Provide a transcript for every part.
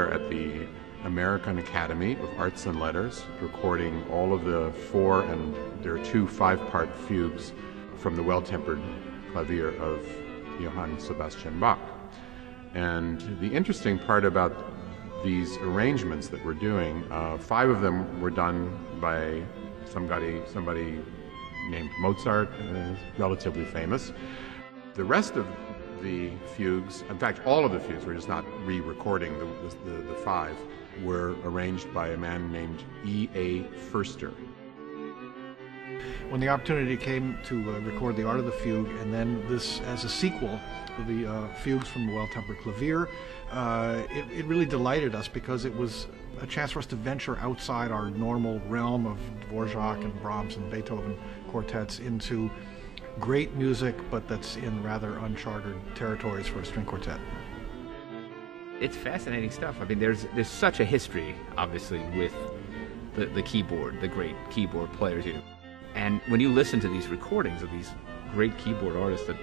are at the American Academy of Arts and Letters, recording all of the 4 and there are 2 5-part fugues from the Well-Tempered Clavier of Johann Sebastian Bach. And the interesting part about these arrangements that we're doing, 5 of them were done by somebody named Mozart, relatively famous. The rest of the fugues, in fact all of the fugues, we're just not re-recording the 5, were arranged by a man named E.A. Förster. When the opportunity came to record the Art of the Fugue, and then this as a sequel to the Fugues from the Well-Tempered Clavier, it really delighted us because it was a chance for us to venture outside our normal realm of Dvorak and Brahms and Beethoven quartets into great music, but that's in rather uncharted territories for a string quartet. It's fascinating stuff. I mean, there's such a history, obviously, with the keyboard, the great keyboard players. And when you listen to these recordings of these great keyboard artists, that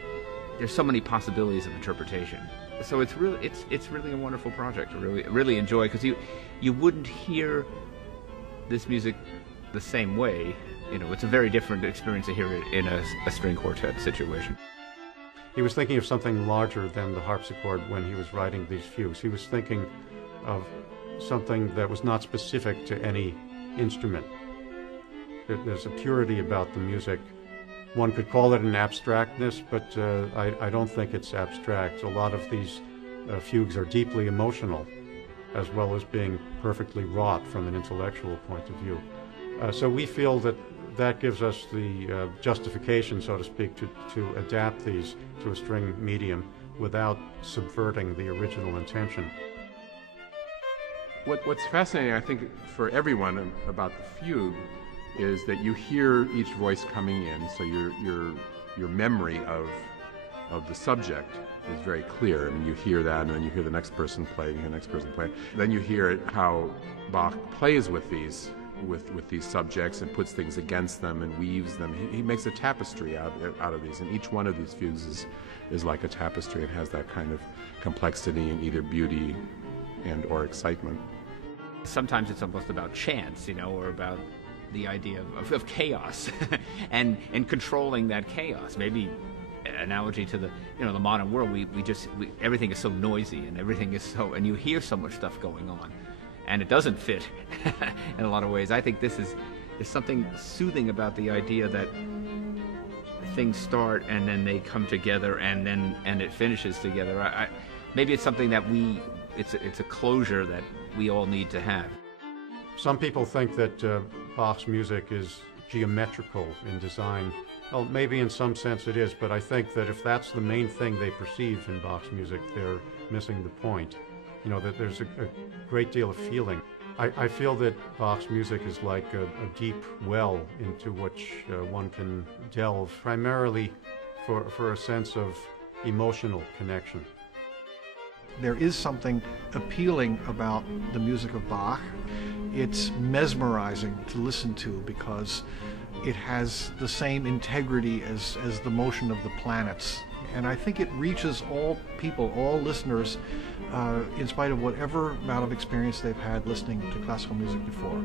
there's so many possibilities of interpretation. So it's really a wonderful project to really enjoy, because you wouldn't hear this music the same way. It's a very different experience to hear it in a string quartet situation. He was thinking of something larger than the harpsichord when he was writing these fugues. He was thinking of something that was not specific to any instrument. There's a purity about the music. One could call it an abstractness, but I don't think it's abstract. A lot of these fugues are deeply emotional, as well as being perfectly wrought from an intellectual point of view. So we feel that gives us the justification, so to speak, to adapt these to a string medium without subverting the original intention. What's fascinating, I think, for everyone about the fugue is that you hear each voice coming in, so your memory of the subject is very clear. I mean, you hear that, and then you hear the next person play, you hear the next person play. Then you hear how Bach plays with these subjects and puts things against them and weaves them. He makes a tapestry out of these, and each one of these fugues is like a tapestry. It has that kind of complexity and either beauty or excitement. Sometimes it's almost about chance, or about the idea of chaos and controlling that chaos. Maybe analogy to the the modern world, we everything is so noisy and everything is so, and you hear so much stuff going on and it doesn't fit in a lot of ways. I think there's something soothing about the idea that things start and then they come together and it finishes together. Maybe it's something that it's a closure that we all need to have. Some people think that Bach's music is geometrical in design. Well, maybe in some sense it is, but I think that if that's the main thing they perceive in Bach's music, they're missing the point. That there's a great deal of feeling. I feel that Bach's music is like a deep well into which one can delve, primarily for a sense of emotional connection. There is something appealing about the music of Bach. It's mesmerizing to listen to because it has the same integrity as the motion of the planets. And I think it reaches all people, all listeners, in spite of whatever amount of experience they've had listening to classical music before.